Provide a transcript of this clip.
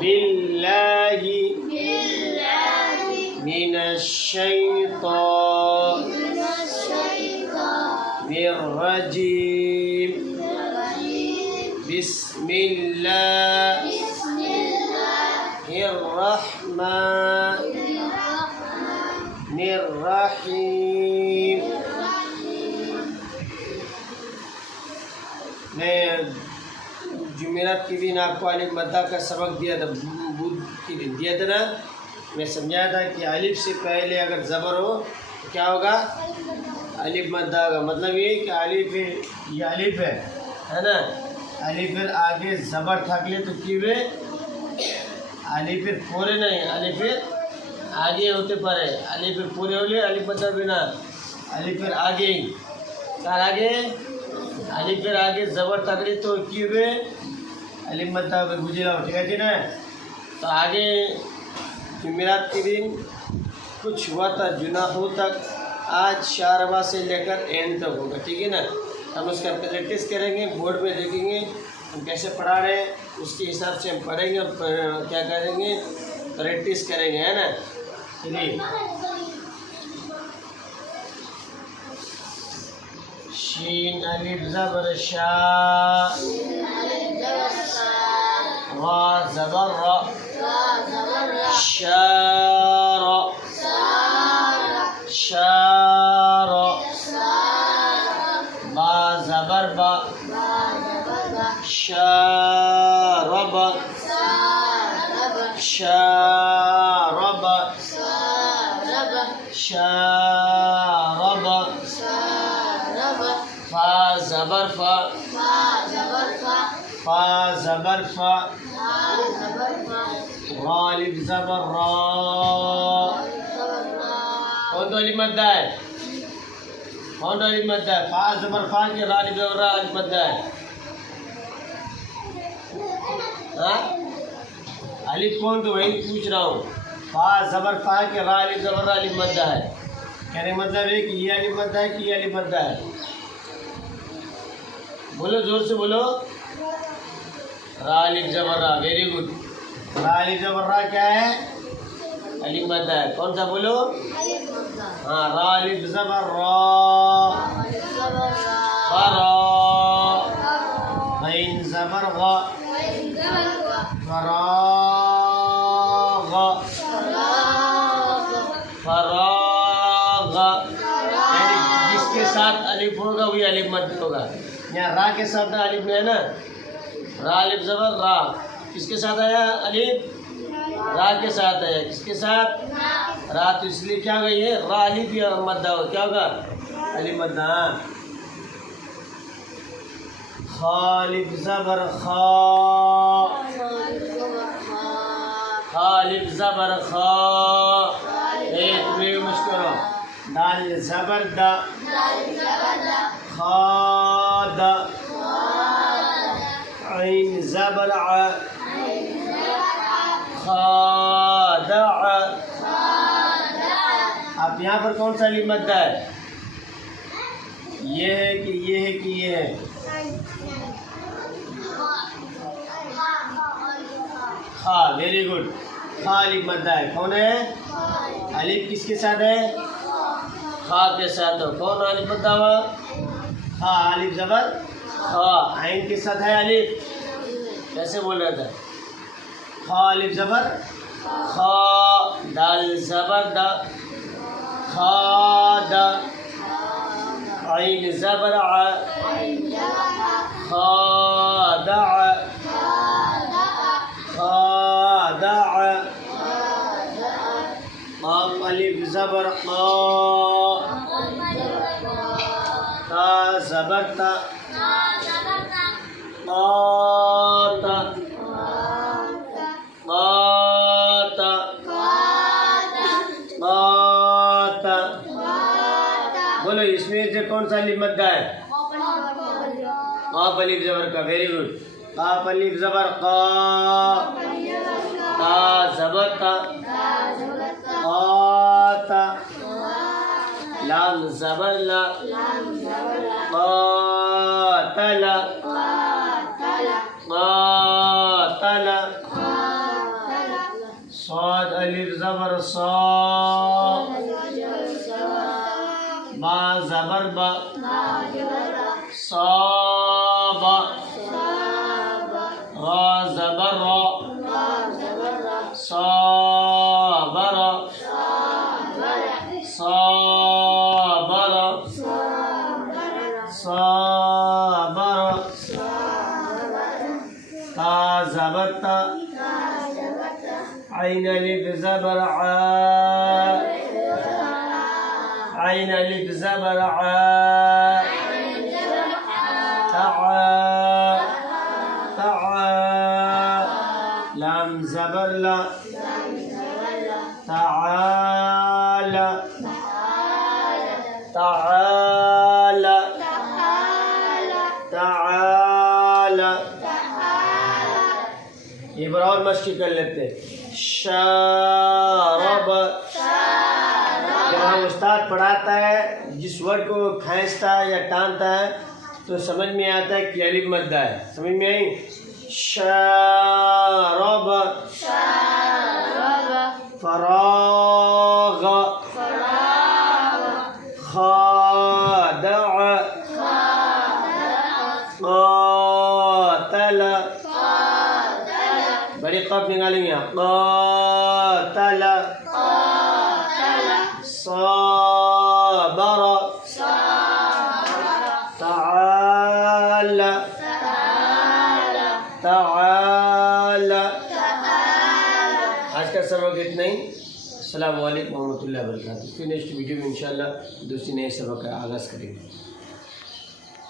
बिल्लाहि मिनश्शैतानिर रजीम बिस्मिल्लाहिर रहमानिर रहीम। मैं जुमेरात के दिन आपको अलिफ मद्दा का सबक दिया था, बुध के दिन दिया था ना। मैं समझाया था कि अलिफ से पहले अगर ज़बर हो तो क्या होगा, अलिफ मद्दा होगा। मतलब ये कि अलिफ है, ये अलिफ है ना। अलिफ फिर आगे ज़बर थकले तो क्यों अलिफ फिर पूरे नहीं, अलिफ फिर आगे होते परे, अलिफ फिर पूरे होले अलिफ मद्दा बिना, अलिफ फिर आगे चार आगे, अलिफ फिर आगे ज़बर तकली तो क्यों अलिफ मद्दा बुझे लाओ, ठीक है ना। तो आगे जुमेरात के दिन कुछ हुआ था जुनाहों तक, आज शारवा से लेकर एंड तक होगा, ठीक है ना। हम उसका प्रैक्टिस करेंगे, बोर्ड पे देखेंगे हम कैसे पढ़ा रहे हैं, उसके हिसाब से हम पढ़ेंगे और क्या करेंगे, प्रैक्टिस करेंगे, है ना। चलिए, शीन अलिफ ज़बर शा, वा ज़बर रा, शारा शारा, बा ज़बर बा, शारब शारब शारब, फा ज़बर फा, फा ज़बर फा, गालिब ज़बर रा। कौन तो अलिफ मद्दा है, कौन तो अलिफ मद्दा है, फा ज़बर फा के गालिब ज़बर रा अलिफ मद्दा है। हाँ, अलिफ कौन तो वही पूछ रहा हूँ। फा ज़बर फा के रा अलिफ ज़बर रा अलिफ मद्दा है। कहने मतलब है कि ये अलिफ मद्दा है कि ये अलिफ मद्दा है। बोलो जोर से बोलो, रा अलिफ ज़बर रा, वेरी गुड। रा अलिफ ज़बर रा क्या है, अलिफ मद्दा है। कौन सा बोलो, हाँ, रा अलिफ ज़बर रा, फरा, गैन ज़बर गा, फराग, फराग। यानी जिसके साथ अलिफ होगा वही अलिफ मद्दा होगा। यहाँ रा के साथ अलिफ है ना, रा अलिफ ज़बर रा, किसके साथ आया अलिफ, रा के साथ आया, किसके साथ, रा, तो इसलिए क्या होगा ये रा अलिफ या मद्दा होगा, क्या होगा, अलिफ मद्दा। खालिफ ज़बर खा, खालिफ ज़बर खा, एक में मुश्किल हो, दाल ज़बर दा, खाद, ऐन ज़बर आ, खादा। अब यहाँ पर कौन सा अलिफ मद्दा है, ये है कि ये है कि ये है, खा, वेरी गुड। खा अलिफ मद्दा है। कौन है, अलिफ किसके साथ है, खा के साथ हो। कौन अलिफ मद्दा हुआ, खा, अलिफ ज़बर खा, आइन के साथ है अलिफ, कैसे बोल रहा था, खा अलिफ ज़बर खा, दाल ज़बर दा, खादा, ऐन ज़बर आ, खादा, खादा, क़ाफ़ अलिफ ज़बर क़ा, ता ज़बर ता, क़ाता, क़ाता, क़ाता। बोलो इसमें से कौन सा अलिफ मद्दा है, क़ाफ़ अलिफ ज़बर का, वेरी गुड। क़ाफ़ अलिफ ज़बर क़ा, ता ज़बर ता, क़ाता, लाम ज़बर ला, क़ातला, क़ातला, अलिफ ज़बर सा, बा ज़बर बा, सा बा, रा ज़बर रा, सा बरा, सा बरा, सा बरा, ता ज़बर ता, आइन अलिफ ज़बर आ, आइन अलिफ ज़बर आ, लाम ज़बर ला, ताला, ताला, ताला। ये बराबर मश्क कर लेते। शारब, जहाँ उस्ताद पढ़ाता है जिस वर्ड को खींचता है या टानता है तो समझ में आता है कि अलिफ मद्दा है। समझ में आई? शारब, फराग, खादा, क़ातल, बड़ी क़ाफ निकालेंगे। क़ातल, साबर, ताला, ताला। आज का सबक इतना ही। अस्सलामु अलैकुम व रहमतुल्लाहि व बरकातुहू। फिर नेक्स्ट वीडियो में इंशाअल्लाह दूसरी नए सबक का आगाज़ करेंगे।